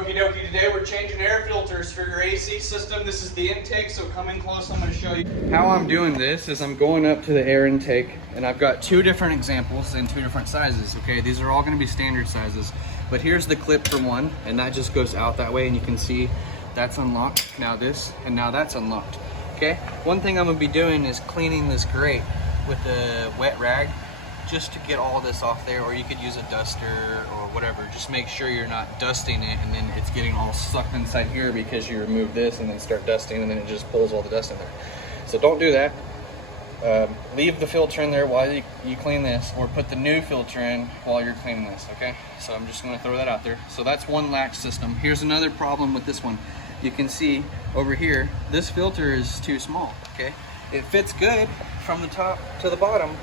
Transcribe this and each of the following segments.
Okie dokie, today we're changing air filters for your AC system. This is the intake, so come in close, I'm going to show you. How I'm doing this is I'm going up to the air intake, and I've got two different examples in two different sizes, okay? These are all going to be standard sizes, but here's the clip for one, and that just goes out that way, and you can see that's unlocked, now this, and now that's unlocked, okay? One thing I'm going to be doing is cleaning this grate with a wet rag, just to get all this off there, or you could use a duster or whatever. Just make sure you're not dusting it and then it's getting all sucked inside here because you remove this and then start dusting and then it just pulls all the dust in there. So don't do that. Leave the filter in there while you clean this, or put the new filter in while you're cleaning this, okay? So I'm just gonna throw that out there. So that's one latch system. Here's another problem with this one. You can see over here, this filter is too small, okay? It fits good from the top to the bottom,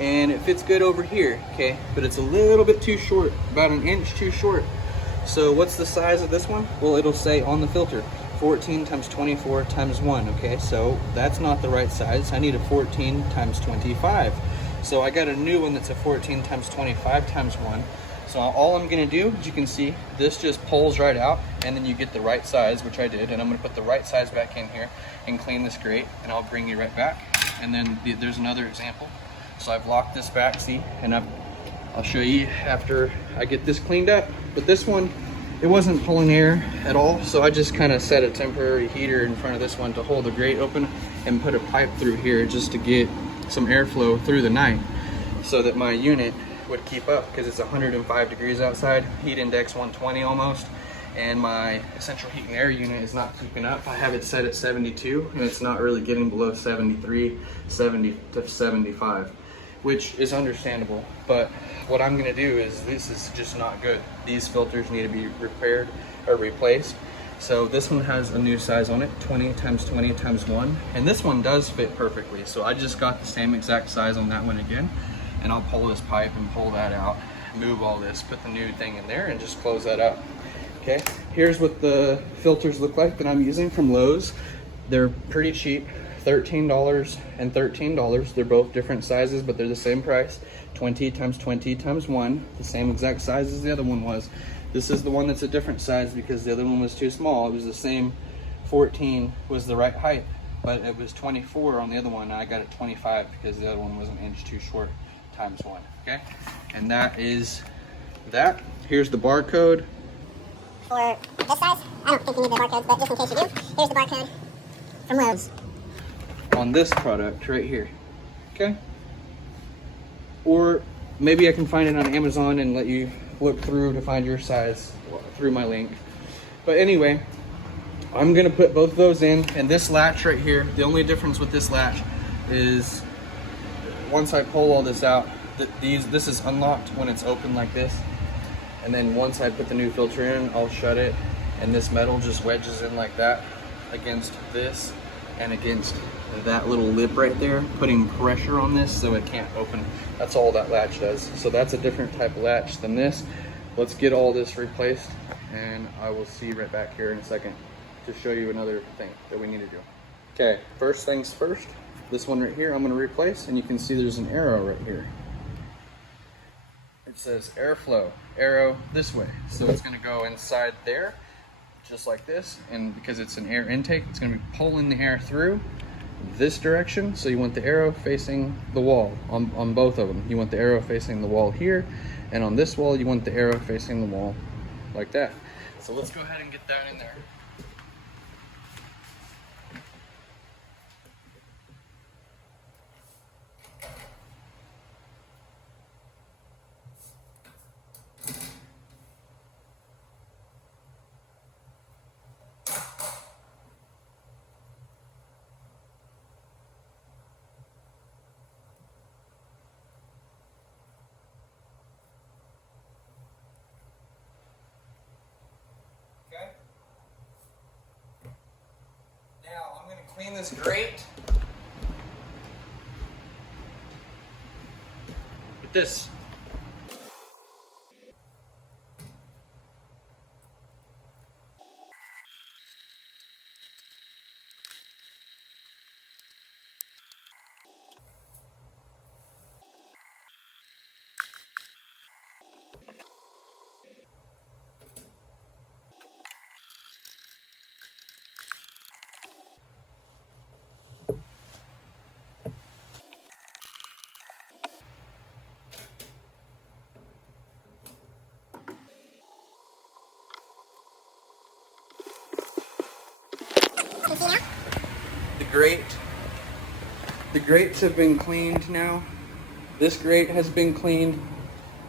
and it fits good over here, okay, but it's a little bit too short, about an inch too short. So what's the size of this one? Well, it'll say on the filter 14 times 24 times 1, okay, so that's not the right size. I need a 14 times 25. So I got a new one that's a 14 times 25 times 1. So all I'm gonna do, as you can see, this just pulls right out, and then you get the right size, which I did, and I'm gonna put the right size back in here and clean this grate, and I'll bring you right back. And then there's another example. So I've locked this back, see, and I'll show you after I get this cleaned up. But this one, it wasn't pulling air at all, so I just kind of set a temporary heater in front of this one to hold the grate open and put a pipe through here just to get some airflow through the night so that my unit would keep up, because it's 105 degrees outside, heat index 120 almost, and my central heat and air unit is not keeping up. I have it set at 72 and it's not really getting below 73, 70 to 75. Which is understandable, but what I'm gonna do is, this is just not good. These filters need to be repaired or replaced. So this one has a new size on it, 20 times 20 times 1, and this one does fit perfectly. So I just got the same exact size on that one again, and I'll pull this pipe and pull that out, move all this, put the new thing in there, and just close that up. Okay, here's what the filters look like that I'm using from Lowe's. They're pretty cheap. $13 and $13. They're both different sizes, but they're the same price. 20 times 20 times 1, the same exact size as the other one was. This is the one that's a different size because the other one was too small. It was the same, 14 was the right height, but it was 24 on the other one, and I got it 25 because the other one was an inch too short times 1, okay? And that is that. Here's the barcode. For this size, I don't think you need the barcode, but just in case you do, here's the barcode from Lowe's. On this product right here, okay? Or maybe I can find it on Amazon and let you look through to find your size through my link. But anyway, I'm gonna put both of those in, and this latch right here, the only difference with this latch is once I pull all this out, this is unlocked when it's open like this, and then once I put the new filter in, I'll shut it, and this metal just wedges in like that against this and against that little lip right there, putting pressure on this so it can't open. That's all that latch does. So that's a different type of latch than this. Let's get all this replaced, and I will see you right back here in a second to show you another thing that we need to do. Okay, first things first, this one right here I'm gonna replace, and you can see there's an arrow right here. It says airflow, arrow this way. So it's gonna go inside there, just like this, and because it's an air intake, it's gonna be pulling the air through this direction. So you want the arrow facing the wall on both of them. You want the arrow facing the wall here, and on this wall you want the arrow facing the wall like that. So let's go ahead and get that in there. Clean this grate with this. The grates have been cleaned now. This grate has been cleaned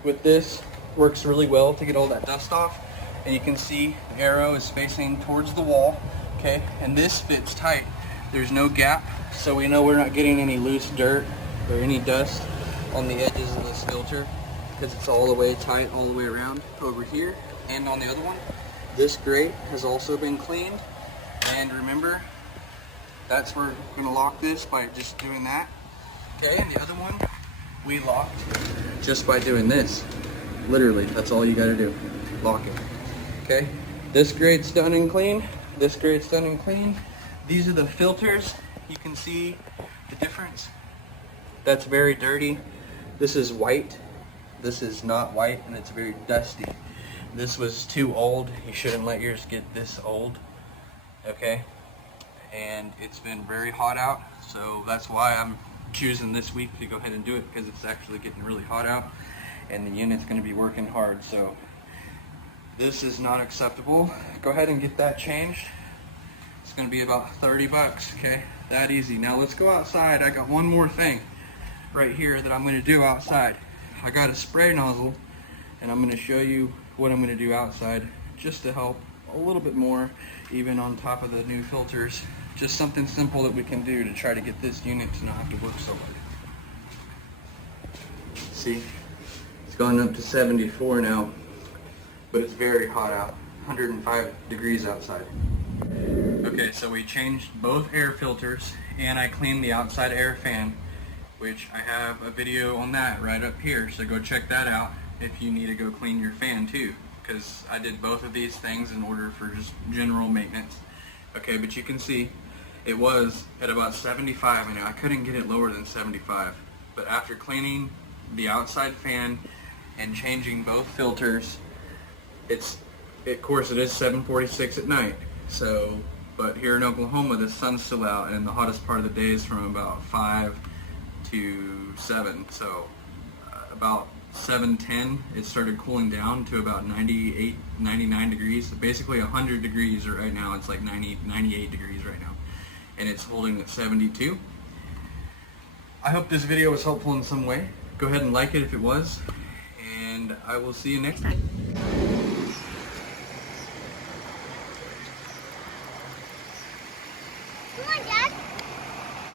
with this. Works really well to get all that dust off. And you can see the arrow is facing towards the wall, okay? And this fits tight. There's no gap, so we know we're not getting any loose dirt or any dust on the edges of this filter because it's all the way tight all the way around over here and on the other one. This grate has also been cleaned, and remember, that's where we're going to lock this by just doing that. Okay, and the other one we locked just by doing this. Literally, that's all you got to do. Lock it. Okay, this grate's done and clean. This grate's done and clean. These are the filters. You can see the difference. That's very dirty. This is white. This is not white, and it's very dusty. This was too old. You shouldn't let yours get this old. Okay, and it's been very hot out, so that's why I'm choosing this week to go ahead and do it, because it's actually getting really hot out and the unit's going to be working hard. So this is not acceptable. Go ahead and get that changed. It's going to be about 30 bucks, okay? That easy. Now let's go outside. I got one more thing right here that I'm going to do outside. I got a spray nozzle, and I'm going to show you what I'm going to do outside just to help a little bit more, even on top of the new filters. Just something simple that we can do to try to get this unit to not have to work so hard. See, it's going up to 74 now, but it's very hot out, 105 degrees outside. Okay, so we changed both air filters, and I cleaned the outside air fan, which I have a video on that right up here, so go check that out if you need to go clean your fan too, because I did both of these things in order for just general maintenance. Okay, but you can see it was at about 75, and I couldn't get it lower than 75. But after cleaning the outside fan and changing both filters, of course it is 7:46 at night. So, but here in Oklahoma, the sun's still out, and the hottest part of the day is from about 5 to 7. So about 7:10, it started cooling down to about 98, 99 degrees. So basically 100 degrees right now. It's like 90, 98 degrees right now. And it's holding at 72. I hope this video was helpful in some way. Go ahead and like it if it was. And I will see you next time. Come on, Dad.